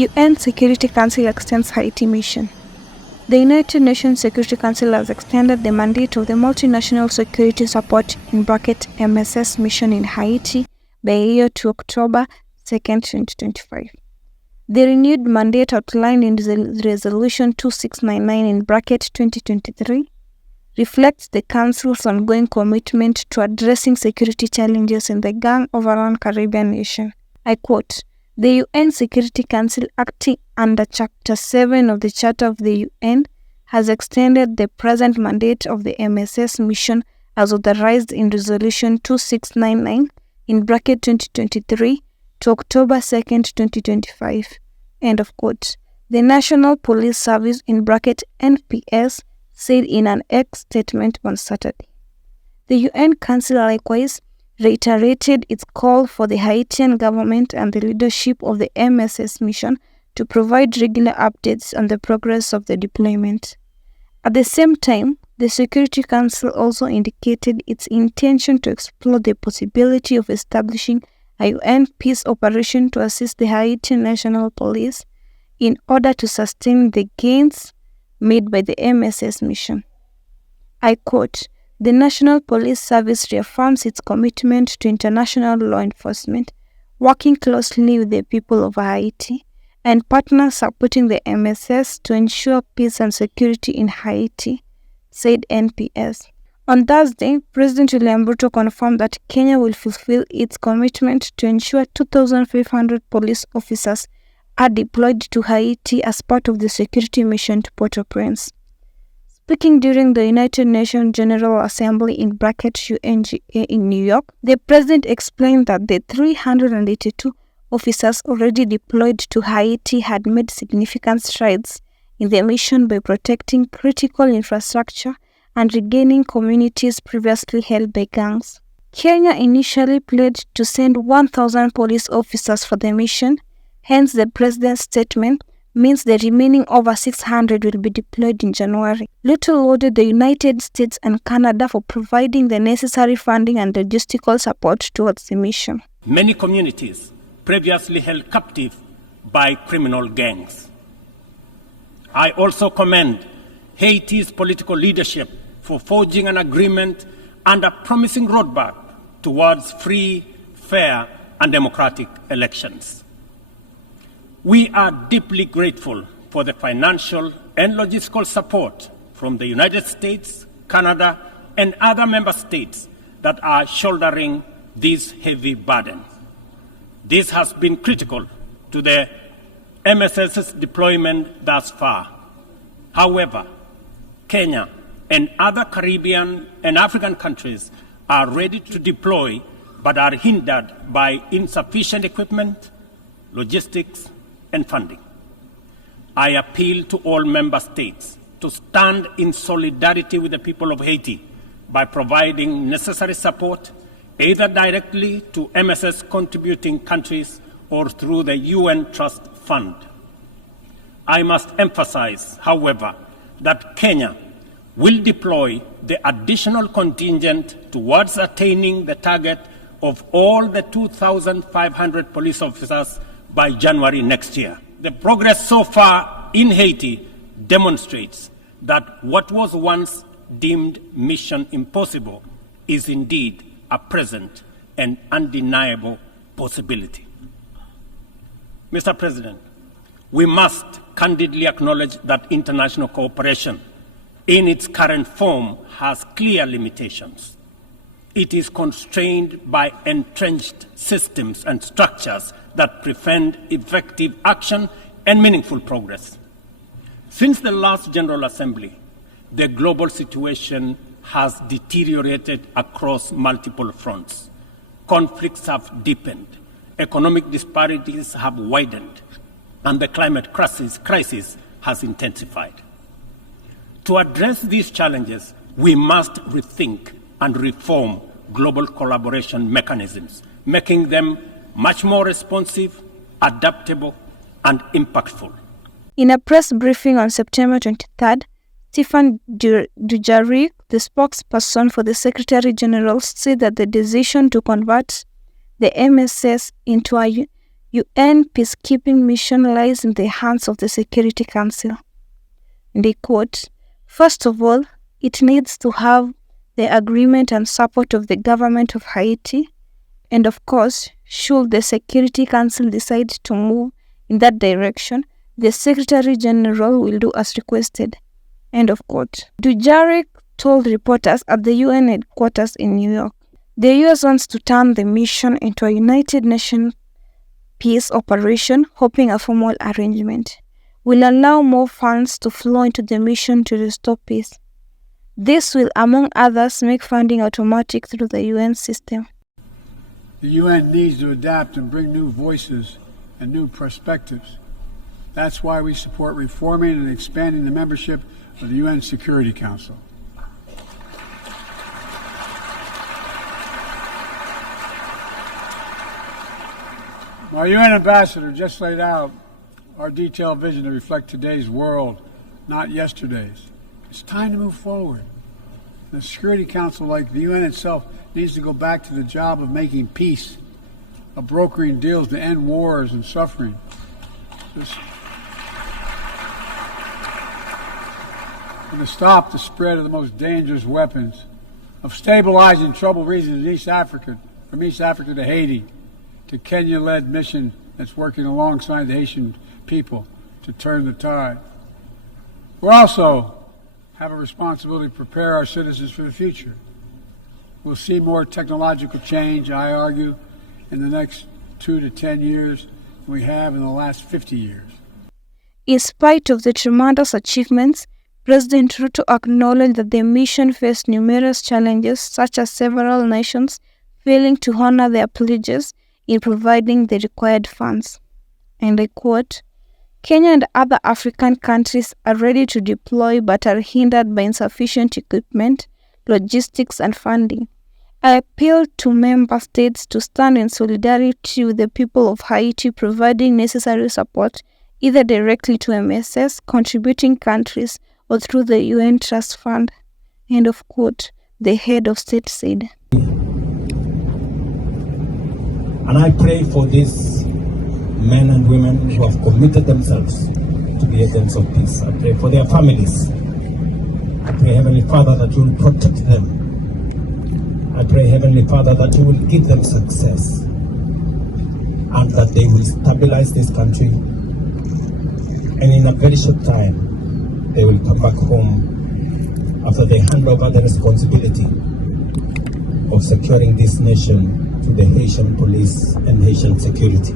UN Security Council extends Haiti mission. The United Nations Security Council has extended the mandate of the Multinational Security Support (MSS) mission in Haiti by a year to October 2nd, 2025. The renewed mandate outlined in Resolution 2699 reflects the Council's ongoing commitment to addressing security challenges in the gang-overrun Caribbean nation. I quote, "The UN Security Council, acting under Chapter 7 of the Charter of the UN, has extended the present mandate of the MSS mission as authorized in Resolution 2699 (2023) to October 2nd, 2025. End of quote. The National Police Service (NPS) said in an X statement on Saturday. The UN Council likewise reiterated its call for the Haitian government and the leadership of the MSS mission to provide regular updates on the progress of the deployment. At the same time, the Security Council also indicated its intention to explore the possibility of establishing a UN peace operation to assist the Haitian National Police in order to sustain the gains made by the MSS mission. I quote, "The National Police Service reaffirms its commitment to international law enforcement, working closely with the people of Haiti, and partners supporting the MSS to ensure peace and security in Haiti," said NPS. On Thursday, President William Ruto confirmed that Kenya will fulfill its commitment to ensure 2,500 police officers are deployed to Haiti as part of the security mission to Port-au-Prince. Speaking during the United Nations General Assembly (UNGA) in New York, the president explained that the 382 officers already deployed to Haiti had made significant strides in the mission by protecting critical infrastructure and regaining communities previously held by gangs. Kenya initially pledged to send 1,000 police officers for the mission, hence the president's statement means the remaining over 600 will be deployed in January. Ruto lauded the United States and Canada for providing the necessary funding and logistical support towards the mission. Many communities previously held captive by criminal gangs. I also commend Haiti's political leadership for forging an agreement and a promising roadmap towards free, fair, and democratic elections. We are deeply grateful for the financial and logistical support from the United States, Canada, and other member states that are shouldering this heavy burden. This has been critical to the MSS's deployment thus far. However, Kenya and other Caribbean and African countries are ready to deploy but are hindered by insufficient equipment, logistics, and funding. I appeal to all member states to stand in solidarity with the people of Haiti by providing necessary support, either directly to MSS contributing countries or through the UN Trust Fund. I must emphasize, however, that Kenya will deploy the additional contingent towards attaining the target of all the 2,500 police officers by January next year. The progress so far in Haiti demonstrates that what was once deemed mission impossible is indeed a present and undeniable possibility. Mr. President, we must candidly acknowledge that international cooperation in its current form has clear limitations. It is constrained by entrenched systems and structures that prevent effective action and meaningful progress. Since the last General Assembly, the global situation has deteriorated across multiple fronts. Conflicts have deepened, economic disparities have widened, and the climate crisis has intensified. To address these challenges, we must rethink and reform global collaboration mechanisms, making them much more responsive, adaptable, and impactful. In a press briefing on September 23rd, Stephen Dujarric, the spokesperson for the Secretary General, said that the decision to convert the MSS into a UN peacekeeping mission lies in the hands of the Security Council. And I quote, "First of all, it needs to have the agreement and support of the government of Haiti, and of course, should the Security Council decide to move in that direction, the Secretary General will do as requested." End of quote. Dujarric told reporters at the UN headquarters in New York, "The US wants to turn the mission into a United Nations peace operation, hoping a formal arrangement will allow more funds to flow into the mission to restore peace. This will, among others, make funding automatic through the UN system." The UN needs to adapt and bring new voices and new perspectives. That's why we support reforming and expanding the membership of the UN Security Council. My UN ambassador just laid out our detailed vision to reflect today's world, not yesterday's. It's time to move forward. The Security Council, like the UN itself, needs to go back to the job of making peace, of brokering deals to end wars and suffering. And to stop the spread of the most dangerous weapons, of stabilizing troubled regions in East Africa, from East Africa to Haiti, to Kenya-led mission that's working alongside the Haitian people to turn the tide. We also have a responsibility to prepare our citizens for the future. We'll see more technological change, I argue, in the next 2 to 10 years than we have in the last 50 years. In spite of the tremendous achievements, President Ruto acknowledged that the mission faced numerous challenges, such as several nations failing to honor their pledges in providing the required funds. And I quote, "Kenya and other African countries are ready to deploy but are hindered by insufficient equipment, logistics, and funding. I appeal to member states to stand in solidarity with the people of Haiti, providing necessary support either directly to MSS, contributing countries, or through the UN Trust Fund." End of quote, the head of state said. And I pray for these men and women who have committed themselves to be agents of peace. I pray for their families. I pray, Heavenly Father, that you will protect them. I pray, Heavenly Father, that you will give them success and that they will stabilize this country. And in a very short time, they will come back home after they hand over the responsibility of securing this nation to the Haitian police and Haitian security.